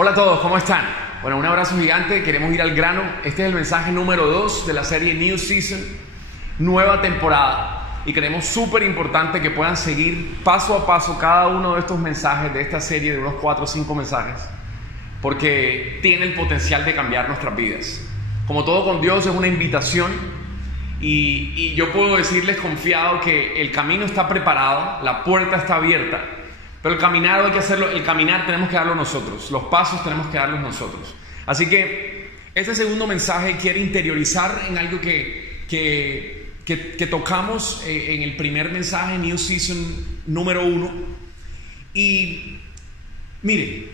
Hola a todos, ¿cómo están? Bueno, un abrazo gigante, queremos ir al grano. Este es el mensaje número 2 de la serie New Season, nueva temporada. Y creemos súper importante que puedan seguir paso a paso cada uno de estos mensajes de esta serie de unos 4 o 5 mensajes, porque tiene el potencial de cambiar nuestras vidas. Como todo con Dios es una invitación y yo puedo decirles confiado que el camino está preparado, la puerta está abierta. Pero el caminar hay que hacerlo, el caminar tenemos que darlo nosotros, los pasos tenemos que darlos nosotros. Así que este segundo mensaje quiere interiorizar en algo que tocamos en el primer mensaje, New Season número 1. Y miren,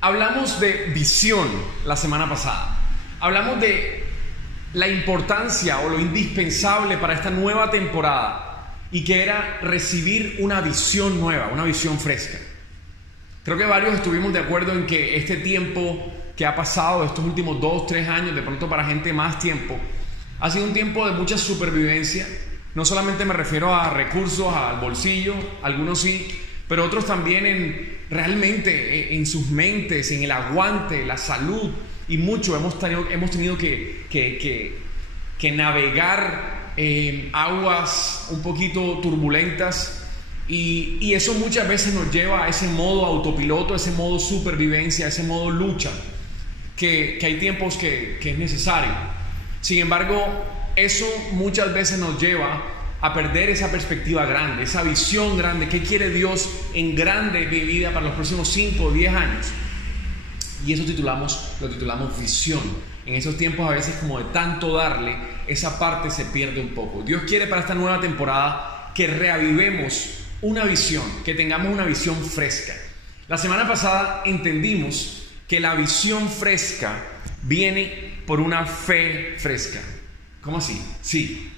hablamos de visión la semana pasada. Hablamos de la importancia o lo indispensable para esta nueva temporada, y que era recibir una visión nueva, una visión fresca. Creo que varios estuvimos de acuerdo en que este tiempo que ha pasado, estos últimos 2, 3 años, de pronto para gente más tiempo, ha sido un tiempo de mucha supervivencia. No solamente me refiero a recursos, al bolsillo, algunos sí, pero otros también realmente en sus mentes, en el aguante, la salud, y mucho hemos tenido que navegar aguas un poquito turbulentas, y eso muchas veces nos lleva a ese modo autopiloto, ese modo supervivencia, ese modo lucha, que hay tiempos que es necesario. Sin embargo, eso muchas veces nos lleva a perder esa perspectiva grande, esa visión grande. ¿Qué quiere Dios en grande de mi vida para los próximos 5 o 10 años? Y eso lo titulamos visión. En esos tiempos a veces, como de tanto darle, esa parte se pierde un poco. Dios quiere para esta nueva temporada que reavivemos una visión, que tengamos una visión fresca. La semana pasada entendimos que la visión fresca viene por una fe fresca. ¿Cómo así? Sí.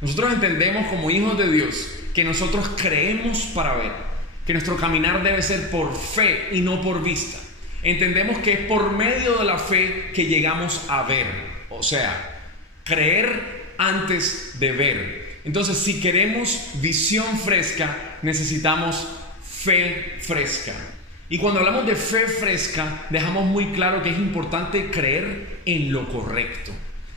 Nosotros entendemos como hijos de Dios que nosotros creemos para ver, que nuestro caminar debe ser por fe y no por vista. Entendemos que es por medio de la fe que llegamos a ver, o sea, creer antes de ver. Entonces, si queremos visión fresca, necesitamos fe fresca. Y cuando hablamos de fe fresca, dejamos muy claro que es importante creer en lo correcto.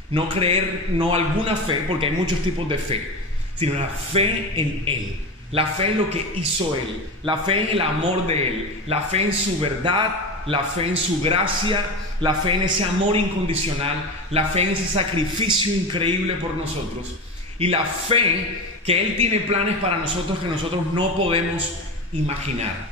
No alguna fe, porque hay muchos tipos de fe, sino la fe en Él. La fe en lo que hizo Él, la fe en el amor de Él, la fe en su verdad, la fe en su gracia, la fe en ese amor incondicional, la fe en ese sacrificio increíble por nosotros, y la fe que Él tiene planes para nosotros que nosotros no podemos imaginar.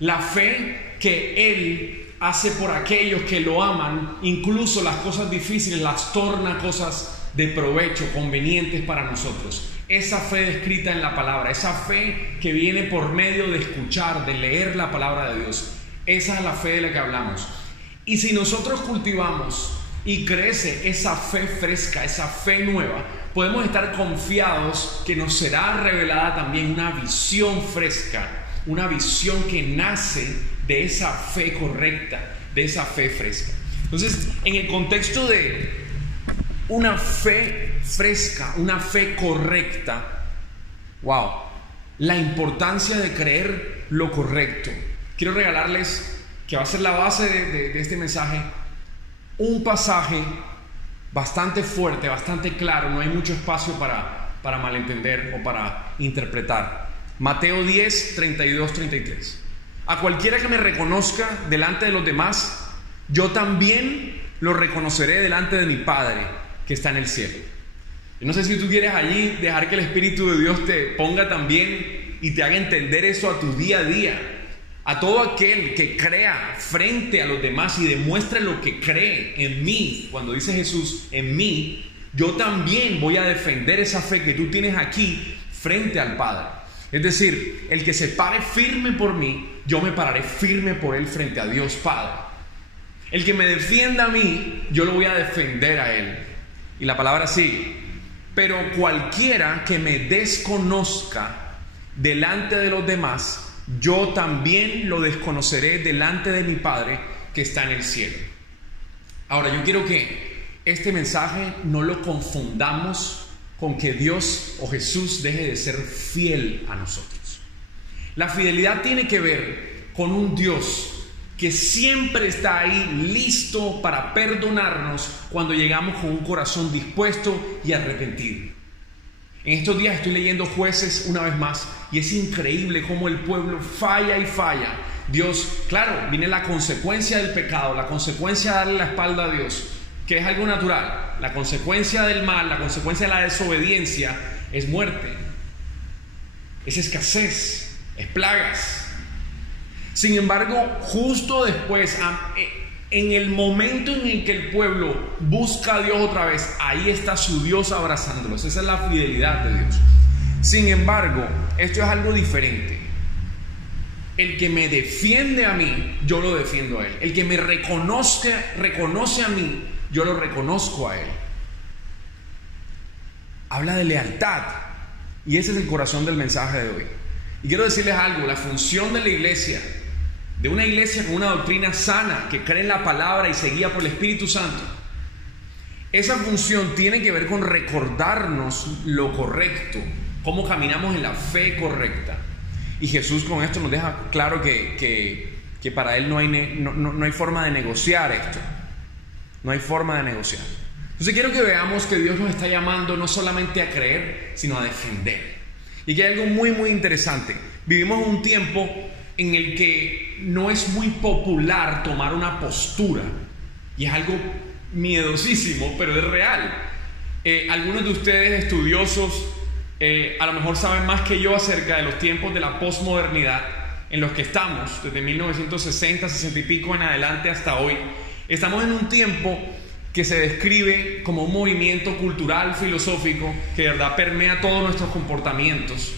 La fe que Él hace por aquellos que lo aman, incluso las cosas difíciles las torna cosas de provecho, convenientes para nosotros. Esa fe descrita en la palabra, esa fe que viene por medio de escuchar, de leer la palabra de Dios. Esa es la fe de la que hablamos. Y si nosotros cultivamos y crece esa fe fresca, esa fe nueva, podemos estar confiados que nos será revelada también una visión fresca, una visión que nace de esa fe correcta, de esa fe fresca. Entonces, en el contexto de una fe fresca, una fe correcta, wow, la importancia de creer lo correcto. Quiero regalarles, que va a ser la base de este mensaje, un pasaje bastante fuerte, bastante claro. No hay mucho espacio para malentender o para interpretar. Mateo 10, 32, 33. A cualquiera que me reconozca delante de los demás, yo también lo reconoceré delante de mi Padre que está en el cielo. Yo no sé si tú quieres allí dejar que el Espíritu de Dios te ponga también y te haga entender eso a tu día a día. A todo aquel que crea frente a los demás y demuestre lo que cree en mí, cuando dice Jesús, en mí, yo también voy a defender esa fe que tú tienes aquí frente al Padre. Es decir, el que se pare firme por mí, yo me pararé firme por él frente a Dios Padre. El que me defienda a mí, yo lo voy a defender a él. Y la palabra sigue: pero cualquiera que me desconozca delante de los demás, yo también lo desconoceré delante de mi Padre que está en el cielo. Ahora, yo quiero que este mensaje no lo confundamos con que Dios o Jesús deje de ser fiel a nosotros. La fidelidad tiene que ver con un Dios que siempre está ahí listo para perdonarnos cuando llegamos con un corazón dispuesto y arrepentido. En estos días estoy leyendo Jueces una vez más y es increíble cómo el pueblo falla y falla. Dios, claro, viene la consecuencia del pecado, la consecuencia de darle la espalda a Dios, que es algo natural. La consecuencia del mal, la consecuencia de la desobediencia es muerte, es escasez, es plagas. Sin embargo, justo después, en el momento en el que el pueblo busca a Dios otra vez, ahí está su Dios abrazándolos. Esa es la fidelidad de Dios. Sin embargo, esto es algo diferente. El que me defiende a mí, yo lo defiendo a él. El que me reconoce a mí, yo lo reconozco a él. Habla de lealtad. Y ese es el corazón del mensaje de hoy. Y quiero decirles algo, la función de la iglesia, de una iglesia con una doctrina sana, que cree en la palabra y se guía por el Espíritu Santo, esa función tiene que ver con recordarnos lo correcto, cómo caminamos en la fe correcta. Y Jesús con esto nos deja claro que para Él no hay forma de negociar esto. No hay forma de negociar. Entonces quiero que veamos que Dios nos está llamando no solamente a creer, sino a defender. Y que hay algo muy, muy interesante. Vivimos un tiempo en el que no es muy popular tomar una postura. Y es algo miedosísimo, pero es real. Algunos de ustedes estudiosos a lo mejor saben más que yo acerca de los tiempos de la posmodernidad en los que estamos, desde 1960, 60 y pico en adelante hasta hoy. Estamos en un tiempo que se describe como un movimiento cultural, filosófico, que de verdad permea todos nuestros comportamientos.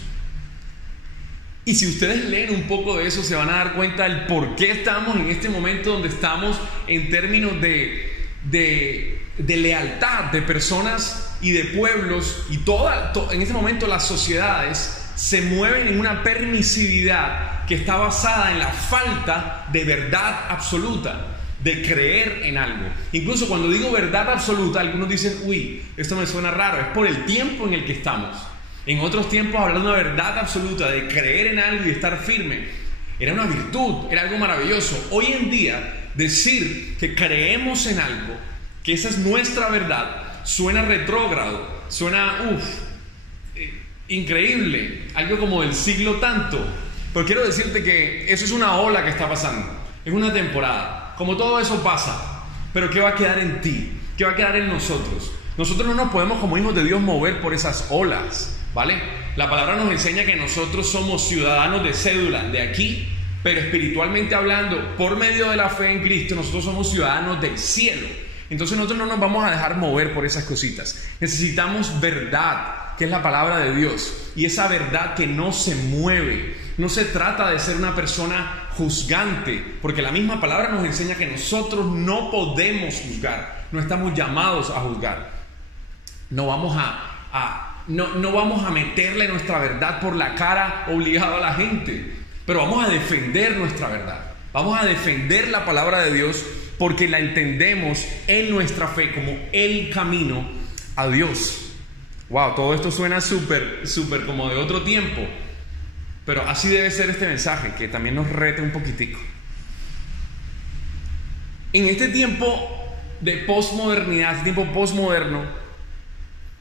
Y si ustedes leen un poco de eso, se van a dar cuenta del por qué estamos en este momento donde estamos en términos de lealtad de personas y de pueblos, y en este momento las sociedades se mueven en una permisividad que está basada en la falta de verdad absoluta, de creer en algo. Incluso cuando digo verdad absoluta, algunos dicen, uy, esto me suena raro, es por el tiempo en el que estamos. En otros tiempos hablar de una verdad absoluta, de creer en algo y estar firme, era una virtud, era algo maravilloso. Hoy en día, decir que creemos en algo, que esa es nuestra verdad, suena retrógrado, suena increíble, algo como del siglo tanto. Pero quiero decirte que eso es una ola que está pasando, es una temporada, como todo eso pasa. Pero ¿qué va a quedar en ti? ¿Qué va a quedar en nosotros? Nosotros no nos podemos como hijos de Dios mover por esas olas, ¿vale? La palabra nos enseña que nosotros somos ciudadanos de cédula de aquí, pero espiritualmente hablando, por medio de la fe en Cristo, nosotros somos ciudadanos del cielo. Entonces nosotros no nos vamos a dejar mover por esas cositas. Necesitamos verdad, que es la palabra de Dios. Y esa verdad que no se mueve. No se trata de ser una persona juzgante, porque la misma palabra nos enseña que nosotros no podemos juzgar. No estamos llamados a juzgar. No vamos no vamos a meterle nuestra verdad por la cara obligado a la gente. Pero vamos a defender nuestra verdad. Vamos a defender la palabra de Dios, porque la entendemos en nuestra fe como el camino a Dios. Wow, todo esto suena súper como de otro tiempo, pero así debe ser este mensaje, que también nos rete un poquitico. En este tiempo de posmodernidad, este tiempo posmoderno,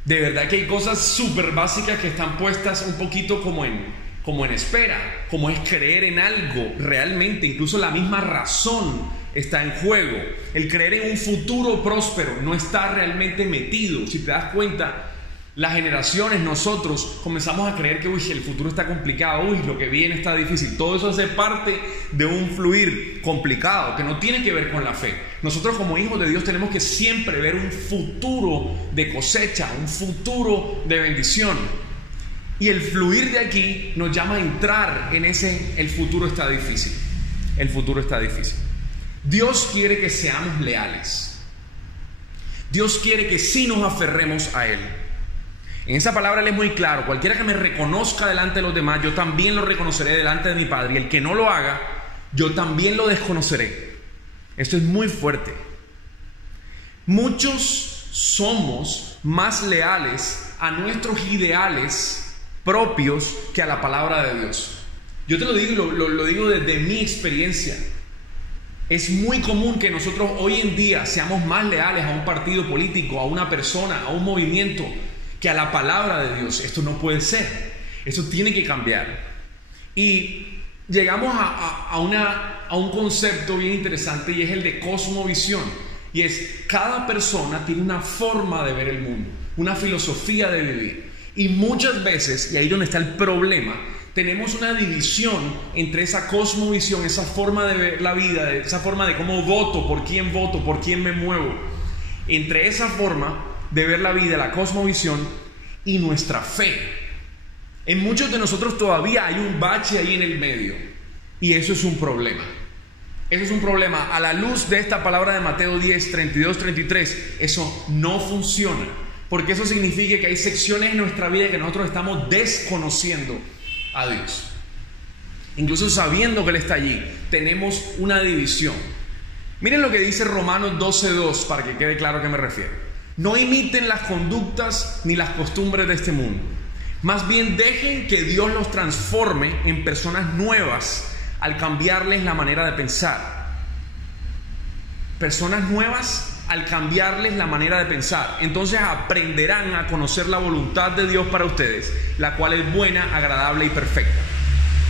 de verdad que hay cosas súper básicas que están puestas un poquito como en espera, como es creer en algo realmente. Incluso la misma razón está en juego. El creer en un futuro próspero no está realmente metido. Si te das cuenta, las generaciones, nosotros comenzamos a creer que el futuro está complicado, lo que viene está difícil. Todo eso hace parte de un fluir complicado que no tiene que ver con la fe. Nosotros como hijos de Dios tenemos que siempre ver un futuro de cosecha, un futuro de bendición. Y el fluir de aquí nos llama a entrar en el futuro está difícil. El futuro está difícil. Dios quiere que seamos leales. Dios quiere que sí nos aferremos a Él. En esa palabra Él es muy claro: cualquiera que me reconozca delante de los demás, yo también lo reconoceré delante de mi Padre. Y el que no lo haga, yo también lo desconoceré. Esto es muy fuerte. Muchos somos más leales a nuestros ideales propios que a la palabra de Dios. Yo te lo digo, lo digo desde mi experiencia. Es muy común que nosotros hoy en día seamos más leales a un partido político, a una persona, a un movimiento, que a la palabra de Dios. Esto no puede ser. Esto tiene que cambiar. Y llegamos a un concepto bien interesante, y es el de cosmovisión. Y es, cada persona tiene una forma de ver el mundo, una filosofía de vivir. Y muchas veces, y ahí es donde está el problema, tenemos una división entre esa cosmovisión, esa forma de ver la vida, esa forma de cómo voto, por quién me muevo. Entre esa forma de ver la vida, la cosmovisión, y nuestra fe. En muchos de nosotros todavía hay un bache ahí en el medio. Y eso es un problema. Eso es un problema. A la luz de esta palabra de Mateo 10, 32, 33, eso no funciona. Porque eso significa que hay secciones en nuestra vida que nosotros estamos desconociendo a Dios. Incluso sabiendo que Él está allí, tenemos una división. Miren lo que dice Romanos 12:2, para que quede claro a qué me refiero. No imiten las conductas ni las costumbres de este mundo. Más bien dejen que Dios los transforme en personas nuevas al cambiarles la manera de pensar. Personas nuevas al cambiarles la manera de pensar. Entonces aprenderán a conocer la voluntad de Dios para ustedes, la cual es buena, agradable y perfecta.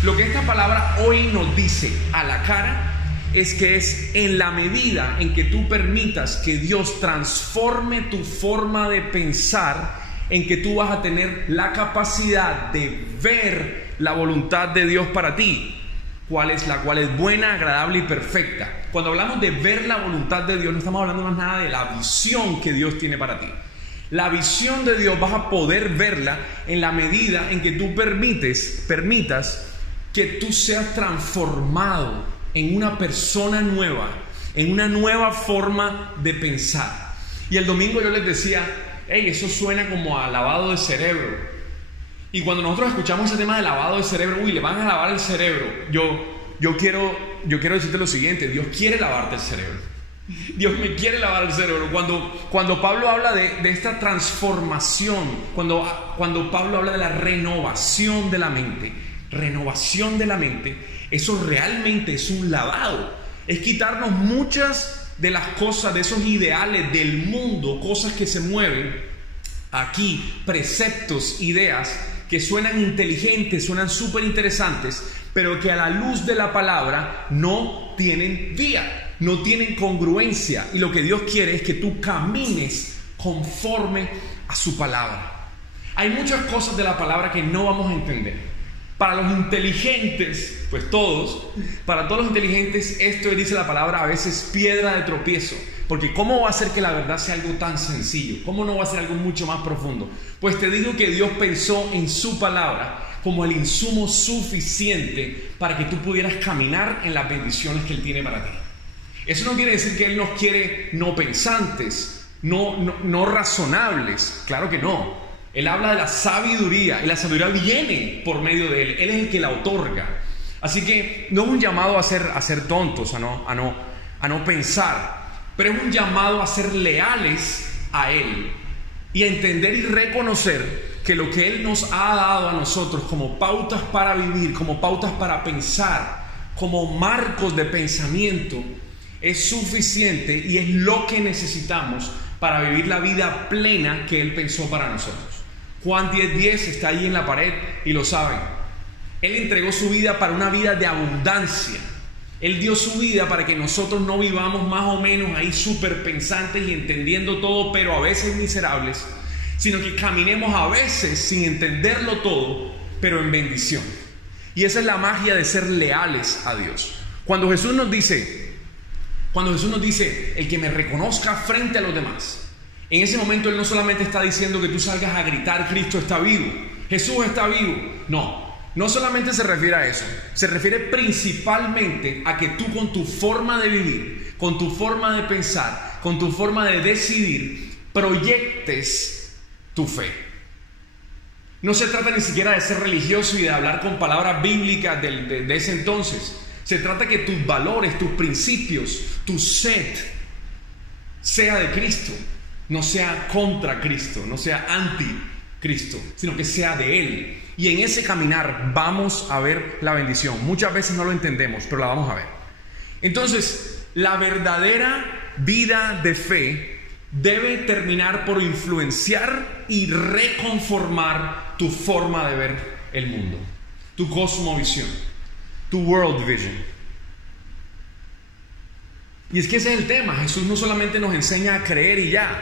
Lo que esta palabra hoy nos dice a la cara es que es en la medida en que tú permitas que Dios transforme tu forma de pensar, en que tú vas a tener la capacidad de ver la voluntad de Dios para ti, la cual es buena, agradable y perfecta. Cuando hablamos de ver la voluntad de Dios, no estamos hablando más nada de la visión que Dios tiene para ti. La visión de Dios vas a poder verla en la medida en que tú permitas que tú seas transformado en una persona nueva, en una nueva forma de pensar. Y el domingo yo les decía, hey, eso suena como a lavado de cerebro. Y cuando nosotros escuchamos ese tema de lavado de cerebro, le van a lavar el cerebro. Yo quiero decirte lo siguiente: Dios quiere lavarte el cerebro. Dios me quiere lavar el cerebro. Cuando Pablo habla de esta transformación, cuando Pablo habla de la renovación de la mente, eso realmente es un lavado. Es quitarnos muchas de las cosas, de esos ideales del mundo, cosas que se mueven aquí, preceptos, ideas que suenan inteligentes, suenan súper interesantes, pero que a la luz de la palabra no tienen vía, no tienen congruencia. Y lo que Dios quiere es que tú camines conforme a su palabra. Hay muchas cosas de la palabra que no vamos a entender. Para los inteligentes, pues para todos los inteligentes, esto dice la palabra a veces piedra de tropiezo. Porque ¿cómo va a ser que la verdad sea algo tan sencillo? ¿Cómo no va a ser algo mucho más profundo? Pues te digo que Dios pensó en su palabra como el insumo suficiente para que tú pudieras caminar en las bendiciones que Él tiene para ti. Eso no quiere decir que Él nos quiere no pensantes, no razonables. Claro que no. Él habla de la sabiduría, y la sabiduría viene por medio de Él. Él es el que la otorga. Así que no es un llamado a ser tontos, a no pensar, pero es un llamado a ser leales a Él y a entender y reconocer que lo que Él nos ha dado a nosotros como pautas para vivir, como pautas para pensar, como marcos de pensamiento, es suficiente y es lo que necesitamos para vivir la vida plena que Él pensó para nosotros. Juan 10:10 está ahí en la pared y lo saben. Él entregó su vida para una vida de abundancia. Él dio su vida para que nosotros no vivamos más o menos ahí súper pensantes y entendiendo todo, pero a veces miserables, sino que caminemos a veces sin entenderlo todo, pero en bendición. Y esa es la magia de ser leales a Dios. Cuando Jesús nos dice, el que me reconozca frente a los demás, en ese momento Él no solamente está diciendo que tú salgas a gritar, Cristo está vivo, Jesús está vivo. No solamente se refiere a eso, se refiere principalmente a que tú con tu forma de vivir, con tu forma de pensar, con tu forma de decidir, proyectes tu fe. No se trata ni siquiera de ser religioso y de hablar con palabras bíblicas de ese entonces. Se trata que tus valores, tus principios, tu sed sea de Cristo, no sea contra Cristo, no sea anti Cristo, sino que sea de Él. Y en ese caminar vamos a ver la bendición. Muchas veces no lo entendemos, pero la vamos a ver. Entonces, la verdadera vida de fe debe terminar por influenciar y reconformar tu forma de ver el mundo, tu cosmovisión, tu world vision. Y es que ese es el tema. Jesús no solamente nos enseña a creer y ya.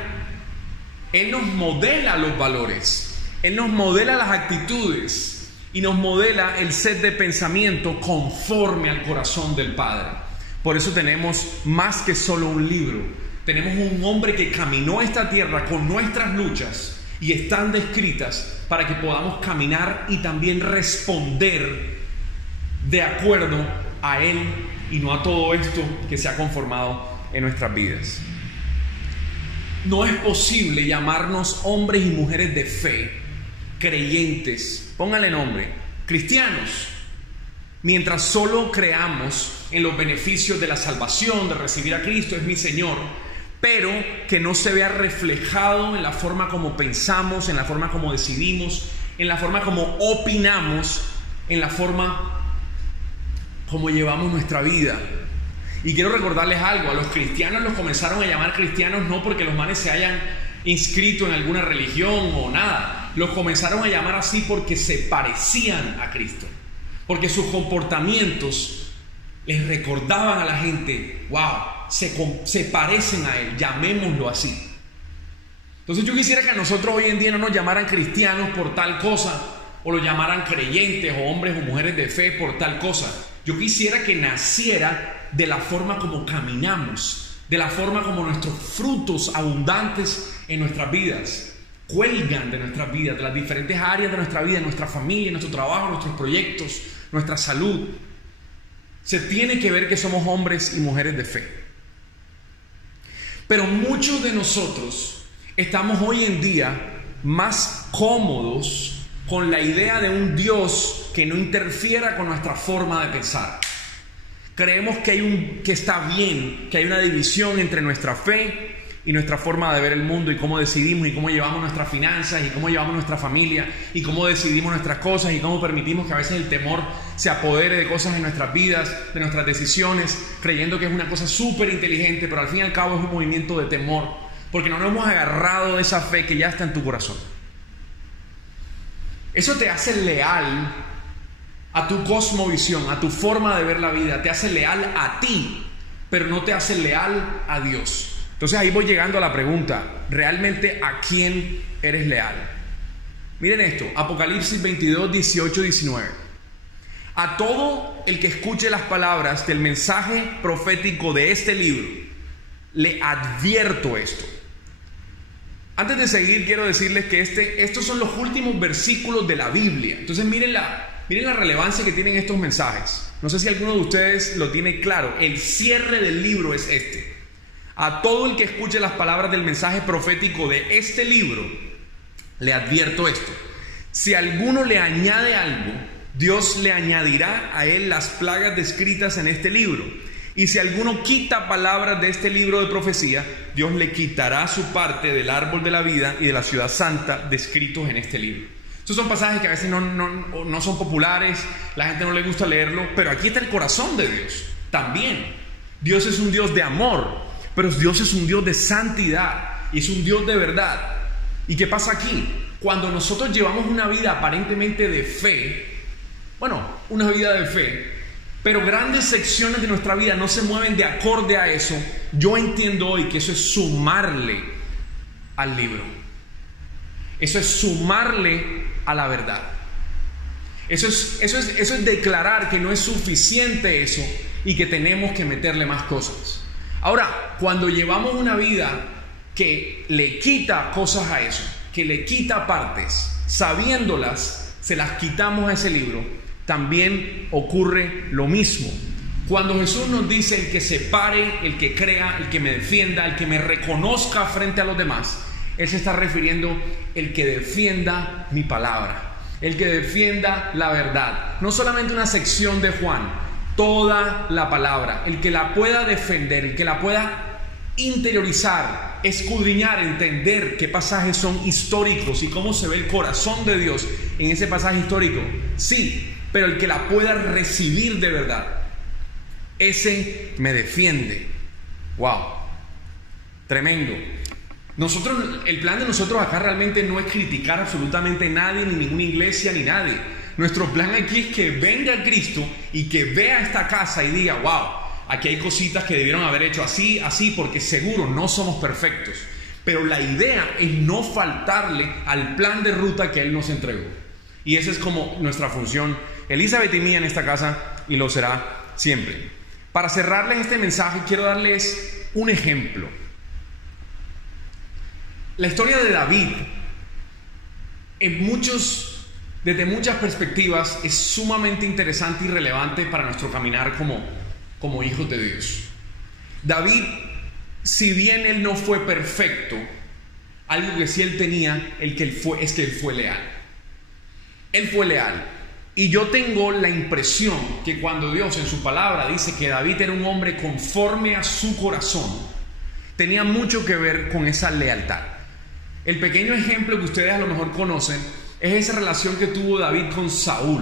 Él nos modela los valores, Él nos modela las actitudes y nos modela el set de pensamiento conforme al corazón del Padre. Por eso tenemos más que solo un libro. Tenemos un hombre que caminó esta tierra con nuestras luchas y están descritas para que podamos caminar y también responder de acuerdo a Él y no a todo esto que se ha conformado en nuestras vidas. No es posible llamarnos hombres y mujeres de fe, creyentes, póngale nombre, cristianos, mientras solo creamos en los beneficios de la salvación, de recibir a Cristo, es mi Señor, pero que no se vea reflejado en la forma como pensamos, en la forma como decidimos, en la forma como opinamos, en la forma como llevamos nuestra vida. Y quiero recordarles algo, a los cristianos los comenzaron a llamar cristianos no porque los manes se hayan inscrito en alguna religión o nada, los comenzaron a llamar así porque se parecían a Cristo, porque sus comportamientos les recordaban a la gente, wow, se parecen a Él, llamémoslo así. Entonces yo quisiera que a nosotros hoy en día no nos llamaran cristianos por tal cosa, o lo llamaran creyentes o hombres o mujeres de fe por tal cosa. Yo quisiera que naciera de la forma como caminamos, de la forma como nuestros frutos abundantes en nuestras vidas cuelgan de nuestras vidas, de las diferentes áreas de nuestra vida, nuestra familia, nuestro trabajo, nuestros proyectos, nuestra salud. Se tiene que ver que somos hombres y mujeres de fe. Pero muchos de nosotros estamos hoy en día más cómodos con la idea de un Dios que no interfiera con nuestra forma de pensar. Creemos que está bien, que hay una división entre nuestra fe y nuestra forma de ver el mundo y cómo decidimos y cómo llevamos nuestras finanzas y cómo llevamos nuestra familia y cómo decidimos nuestras cosas y cómo permitimos que a veces el temor se apodere de cosas en nuestras vidas, de nuestras decisiones, creyendo que es una cosa súper inteligente, pero al fin y al cabo es un movimiento de temor, porque no nos hemos agarrado de esa fe que ya está en tu corazón. Eso te hace leal a tu cosmovisión, a tu forma de ver la vida, te hace leal a ti, pero no te hace leal a Dios. Entonces ahí voy llegando a la pregunta, ¿realmente a quién eres leal? Miren esto, Apocalipsis 22, 18, 19. A todo el que escuche las palabras del mensaje profético de este libro, le advierto esto. Antes de seguir, quiero decirles que estos son los últimos versículos de la Biblia. Entonces miren la relevancia que tienen estos mensajes. No sé si alguno de ustedes lo tiene claro. El cierre del libro es este. A todo el que escuche las palabras del mensaje profético de este libro, le advierto esto. Si alguno le añade algo, Dios le añadirá a él las plagas descritas en este libro. Y si alguno quita palabras de este libro de profecía, Dios le quitará su parte del árbol de la vida y de la ciudad santa descritos en este libro. Estos son pasajes que a veces no son populares, la gente no le gusta leerlo, pero aquí está el corazón de Dios también. Dios es un Dios de amor, pero Dios es un Dios de santidad y es un Dios de verdad. ¿Y qué pasa aquí? Cuando nosotros llevamos una vida aparentemente de fe, una vida de fe, pero grandes secciones de nuestra vida no se mueven de acorde a eso, yo entiendo hoy que eso es sumarle al libro. Eso es sumarle a la verdad. Eso es declarar que no es suficiente eso y que tenemos que meterle más cosas. Ahora, cuando llevamos una vida que le quita cosas a eso, que le quita partes, sabiéndolas, se las quitamos a ese libro, también ocurre lo mismo. Cuando Jesús nos dice el que se pare, el que crea, el que me defienda, el que me reconozca frente a los demás, Él se está refiriendo el que defienda mi palabra, el que defienda la verdad. No solamente una sección de Juan, toda la palabra, el que la pueda defender, el que la pueda interiorizar, escudriñar, entender qué pasajes son históricos y cómo se ve el corazón de Dios en ese pasaje histórico. Sí, pero el que la pueda recibir de verdad, ese me defiende. Wow, tremendo. El plan de nosotros acá realmente no es criticar absolutamente a nadie, ni ninguna iglesia, ni nadie. Nuestro plan aquí es que venga Cristo y que vea esta casa y diga, wow, aquí hay cositas que debieron haber hecho así, así, porque seguro no somos perfectos. Pero la idea es no faltarle al plan de ruta que Él nos entregó. Y esa es como nuestra función, Elizabeth y mía en esta casa, y lo será siempre. Para cerrarles este mensaje, quiero darles un ejemplo. La historia de David, desde muchas perspectivas, es sumamente interesante y relevante para nuestro caminar como hijos de Dios. David, si bien él no fue perfecto, algo que sí él tenía, es que él fue leal. Él fue leal. Y yo tengo la impresión que cuando Dios en su palabra dice que David era un hombre conforme a su corazón, tenía mucho que ver con esa lealtad. El pequeño ejemplo que ustedes a lo mejor conocen es esa relación que tuvo David con Saúl.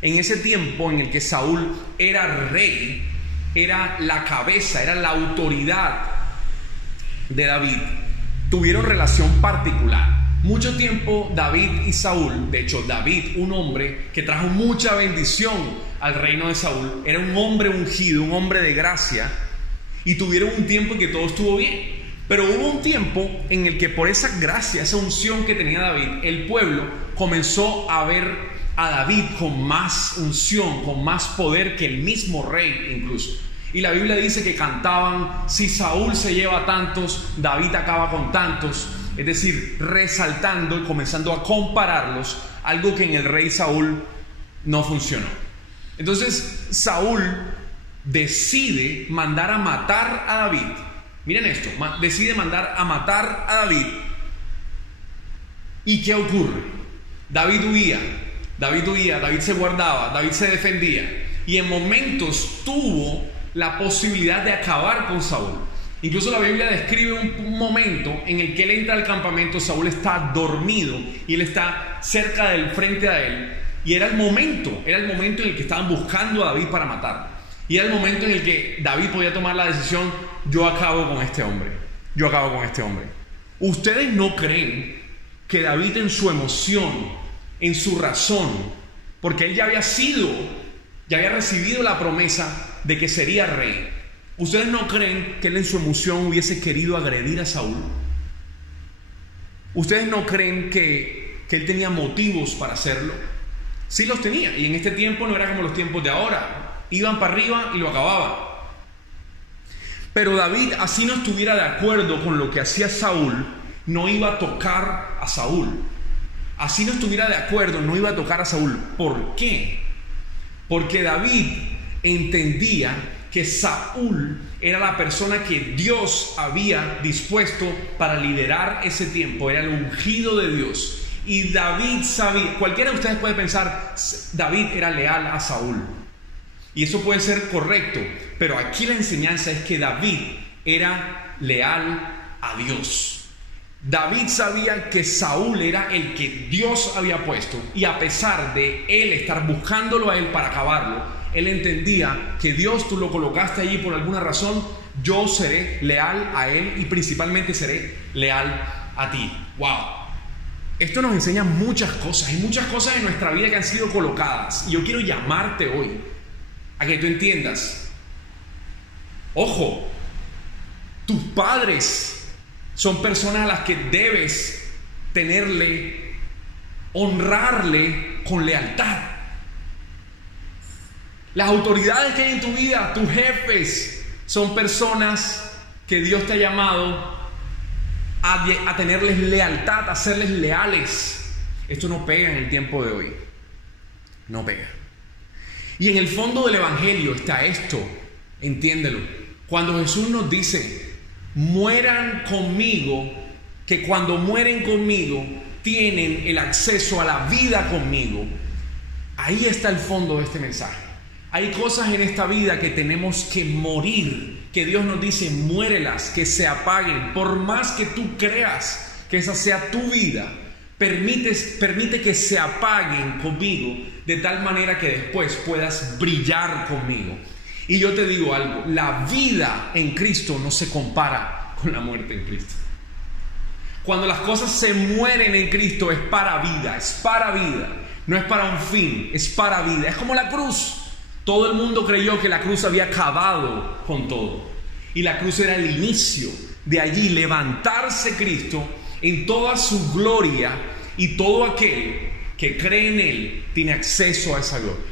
En ese tiempo en el que Saúl era rey, era la cabeza, era la autoridad de David, tuvieron relación particular. Mucho tiempo David y Saúl, de hecho David, un hombre que trajo mucha bendición al reino de Saúl, era un hombre ungido, un hombre de gracia, y tuvieron un tiempo en que todo estuvo bien. Pero hubo un tiempo en el que por esa gracia, esa unción que tenía David, el pueblo comenzó a ver a David con más unción, con más poder que el mismo rey incluso. Y la Biblia dice que cantaban, si Saúl se lleva tantos, David acaba con tantos. Es decir, resaltando y comenzando a compararlos, algo que en el rey Saúl no funcionó. Entonces Saúl decide mandar a matar a David. Miren esto, decide mandar a matar a David. ¿Y qué ocurre? David huía, David se guardaba, David se defendía. Y en momentos tuvo la posibilidad de acabar con Saúl. Incluso la Biblia describe un momento en el que él entra al campamento, Saúl está dormido y él está cerca del frente a él. Y era el momento en el que estaban buscando a David para matarlo. Y era el momento en el que David podía tomar la decisión, yo acabo con este hombre. ¿Ustedes no creen que David en su emoción, en su razón, porque él ya había recibido la promesa de que sería rey, ¿ustedes no creen que él en su emoción hubiese querido agredir a Saúl? ¿Ustedes no creen que él tenía motivos para hacerlo? Sí los tenía, y en este tiempo no era como los tiempos de ahora. Iban para arriba y lo acababan. Pero David, así no estuviera de acuerdo con lo que hacía Saúl, no iba a tocar a Saúl. Así no estuviera de acuerdo, no iba a tocar a Saúl. ¿Por qué? Porque David entendía que Saúl era la persona que Dios había dispuesto para liderar ese tiempo, era el ungido de Dios. Y David sabía, cualquiera de ustedes puede pensar, David era leal a Saúl. Y eso puede ser correcto, pero aquí la enseñanza es que David era leal a Dios. David sabía que Saúl era el que Dios había puesto, y a pesar de él estar buscándolo a él para acabarlo, él entendía que Dios, tú lo colocaste allí por alguna razón, yo seré leal a él y principalmente seré leal a ti. ¡Wow! Esto nos enseña muchas cosas, hay muchas cosas en nuestra vida que han sido colocadas, y yo quiero llamarte hoy a que tú entiendas, ojo, tus padres son personas a las que debes honrarle con lealtad. Las autoridades que hay en tu vida, tus jefes, son personas que Dios te ha llamado a tenerles lealtad, a serles leales. Esto no pega en el tiempo de hoy, no pega. Y en el fondo del evangelio está esto, entiéndelo. Cuando Jesús nos dice, mueran conmigo, que cuando mueren conmigo tienen el acceso a la vida conmigo, ahí está el fondo de este mensaje. Hay cosas en esta vida que tenemos que morir, que Dios nos dice, muérelas, que se apaguen. Por más que tú creas que esa sea tu vida, permite que se apaguen conmigo, de tal manera que después puedas brillar conmigo. Y yo te digo algo, la vida en Cristo no se compara con la muerte en Cristo. Cuando las cosas se mueren en Cristo es para vida, no es para un fin, es para vida. Es como la cruz. Todo el mundo creyó que la cruz había acabado con todo. Y la cruz era el inicio. De allí levantarse Cristo en toda su gloria, y todo aquel que cree en Él tiene acceso a esa gloria.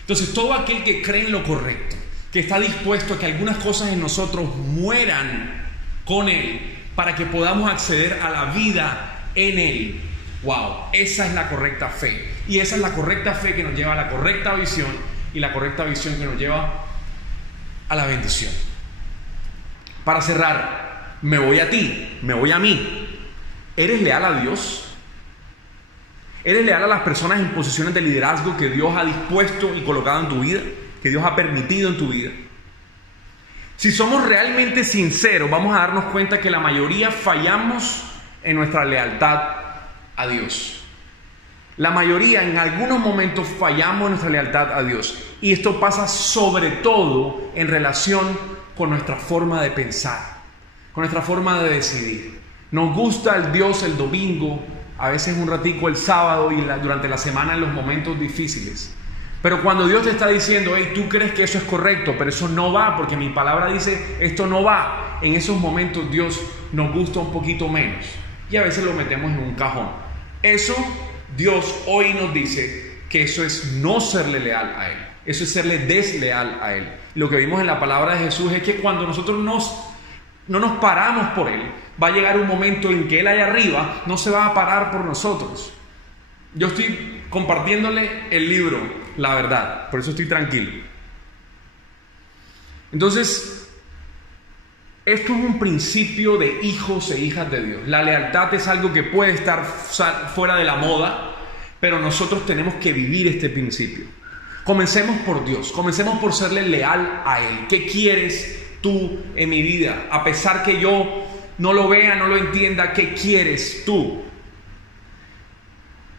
Entonces, todo aquel que cree en lo correcto, que está dispuesto a que algunas cosas en nosotros mueran con Él para que podamos acceder a la vida en Él. ¡Wow! Esa es la correcta fe. Y esa es la correcta fe que nos lleva a la correcta visión, y la correcta visión que nos lleva a la bendición. Para cerrar, me voy a ti, me voy a mí. ¿Eres leal a Dios? ¿Eres leal a las personas en posiciones de liderazgo que Dios ha dispuesto y colocado en tu vida? Que Dios ha permitido en tu vida. Si somos realmente sinceros, vamos a darnos cuenta que la mayoría fallamos en nuestra lealtad a Dios. La mayoría en algunos momentos fallamos en nuestra lealtad a Dios. Y esto pasa sobre todo en relación con nuestra forma de pensar, con nuestra forma de decidir. Nos gusta el Dios el domingo, a veces un ratico el sábado y durante la semana en los momentos difíciles. Pero cuando Dios te está diciendo, hey, tú crees que eso es correcto, pero eso no va, porque mi palabra dice, esto no va. En esos momentos Dios nos gusta un poquito menos. Y a veces lo metemos en un cajón. Eso, Dios hoy nos dice que eso es no serle leal a Él. Eso es serle desleal a Él. Lo que vimos en la palabra de Jesús es que cuando nosotros no nos paramos por Él, va a llegar un momento en que Él allá arriba no se va a parar por nosotros. Yo estoy compartiéndole el libro, la verdad, por eso estoy tranquilo. Entonces, esto es un principio de hijos e hijas de Dios. La lealtad es algo que puede estar fuera de la moda, pero nosotros tenemos que vivir este principio. Comencemos por Dios, comencemos por serle leal a Él. ¿Qué quieres tú en mi vida? A pesar que yo no lo vea, no lo entienda, ¿qué quieres tú?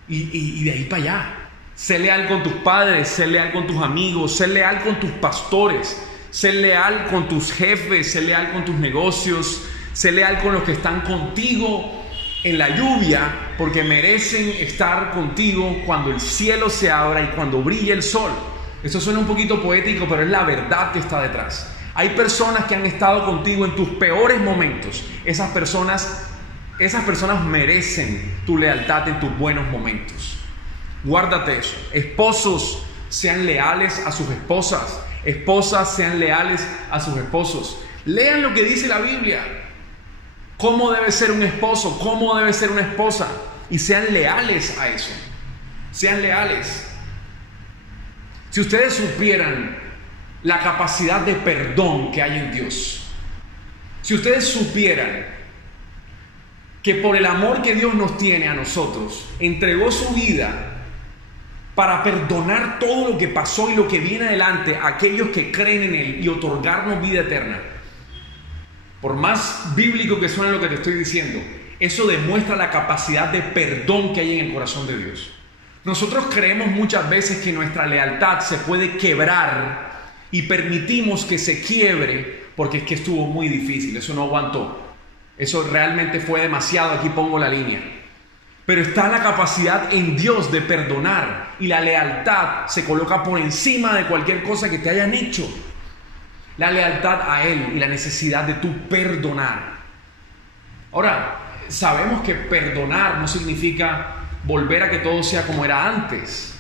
Y de ahí para allá. Sé leal con tus padres, sé leal con tus amigos, sé leal con tus pastores, sé leal con tus jefes, sé leal con tus negocios, sé leal con los que están contigo en la lluvia, porque merecen estar contigo cuando el cielo se abra y cuando brille el sol. Eso suena un poquito poético, pero es la verdad que está detrás. Hay personas que han estado contigo en tus peores momentos. Esas personas merecen tu lealtad en tus buenos momentos. Guárdate eso. Esposos, sean leales a sus esposas. Esposas, sean leales a sus esposos. Lean lo que dice la Biblia. Cómo debe ser un esposo, cómo debe ser una esposa. Y sean leales a eso. Sean leales. Si ustedes supieran la capacidad de perdón que hay en Dios, si ustedes supieran que por el amor que Dios nos tiene a nosotros, entregó su vida para perdonar todo lo que pasó y lo que viene adelante a aquellos que creen en Él y otorgarnos vida eterna. Por más bíblico que suene lo que te estoy diciendo, eso demuestra la capacidad de perdón que hay en el corazón de Dios. Nosotros creemos muchas veces que nuestra lealtad se puede quebrar y permitimos que se quiebre porque es que estuvo muy difícil, eso no aguantó. Eso realmente fue demasiado, aquí pongo la línea. Pero está la capacidad en Dios de perdonar, y la lealtad se coloca por encima de cualquier cosa que te hayan hecho. La lealtad a Él y la necesidad de tú perdonar. Ahora, sabemos que perdonar no significa volver a que todo sea como era antes.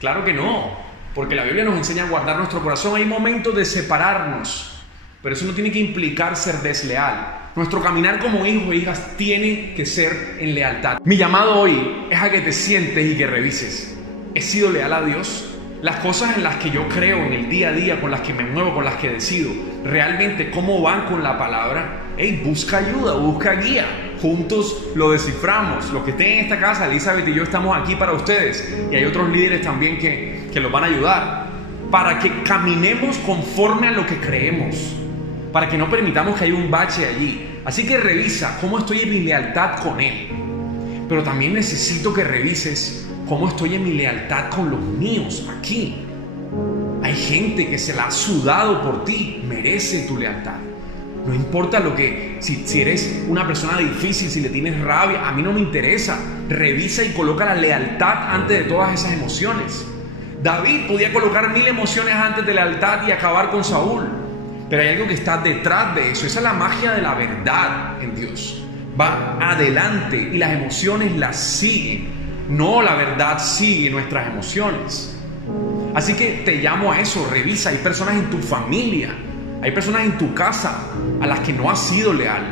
Claro que no, porque la Biblia nos enseña a guardar nuestro corazón. Hay momentos de separarnos, pero eso no tiene que implicar ser desleal. Nuestro caminar como hijos e hijas tiene que ser en lealtad. Mi llamado hoy es a que te sientes y que revises. ¿He sido leal a Dios? Las cosas en las que yo creo en el día a día, con las que me muevo, con las que decido, realmente cómo van con la palabra. Hey, busca ayuda, busca guía. Juntos lo desciframos. Los que estén en esta casa, Elizabeth y yo estamos aquí para ustedes. Y hay otros líderes también que los van a ayudar. Para que caminemos conforme a lo que creemos. Para que no permitamos que haya un bache allí. Así que revisa cómo estoy en mi lealtad con Él. Pero también necesito que revises cómo estoy en mi lealtad con los míos aquí. Hay Hay gente que se la ha sudado por ti, merece tu lealtad. No importa si eres una persona difícil, si le tienes rabia, a mí no me interesa. Revisa y coloca la lealtad antes de todas esas emociones. David podía colocar 1000 emociones antes de lealtad y acabar con Saúl. Pero hay algo que está detrás de eso. Esa es la magia de la verdad en Dios. Va adelante y las emociones las siguen. No, la verdad sigue nuestras emociones. Así que te llamo a eso, revisa. Hay personas en tu familia, hay personas en tu casa a las que no has sido leal.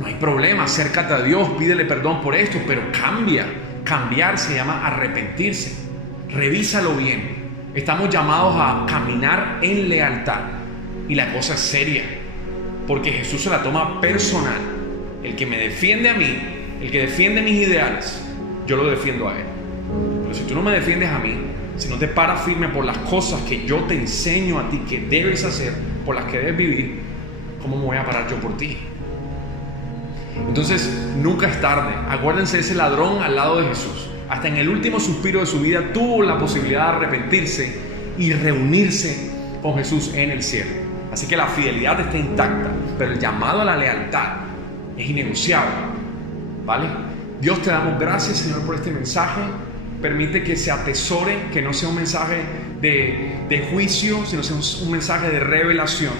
No hay problema, acércate a Dios, pídele perdón por esto, pero cambia. Cambiar se llama arrepentirse. Revísalo bien. Estamos llamados a caminar en lealtad y la cosa es seria, porque Jesús se la toma personal. El que me defiende a mí, el que defiende mis ideales, yo lo defiendo a él. Pero si tú no me defiendes a mí, si no te paras firme por las cosas que yo te enseño a ti que debes hacer, por las que debes vivir, ¿cómo me voy a parar yo por ti? Entonces, nunca es tarde. Acuérdense de ese ladrón al lado de Jesús. Hasta en el último suspiro de su vida tuvo la posibilidad de arrepentirse y reunirse con Jesús en el cielo. Así que la fidelidad está intacta, pero el llamado a la lealtad es innegociable, ¿vale? Dios, te damos gracias, Señor, por este mensaje. Permite que se atesore, que no sea un mensaje de juicio, sino sea un mensaje de revelación,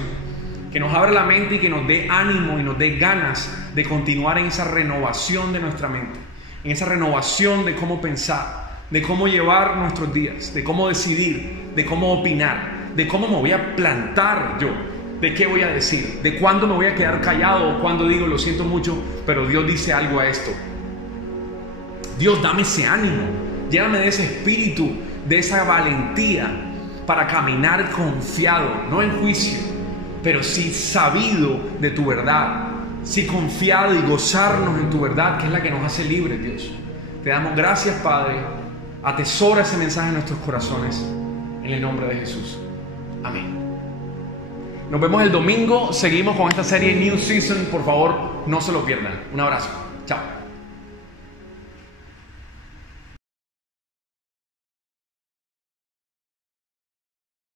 que nos abra la mente y que nos dé ánimo y nos dé ganas de continuar en esa renovación de nuestra mente, en esa renovación de cómo pensar, de cómo llevar nuestros días, de cómo decidir, de cómo opinar, de cómo me voy a plantar yo, de qué voy a decir, de cuándo me voy a quedar callado o cuándo digo lo siento mucho, pero Dios dice algo a esto. Dios, dame ese ánimo, lléname de ese espíritu, de esa valentía para caminar confiado, no en juicio, pero sí sabido de tu verdad, sí confiado y gozarnos en tu verdad, que es la que nos hace libres, Dios. Te damos gracias, Padre. Atesora ese mensaje en nuestros corazones, en el nombre de Jesús. Amén. Nos vemos el domingo. Seguimos con esta serie New Season. Por favor, no se lo pierdan. Un abrazo. Chao.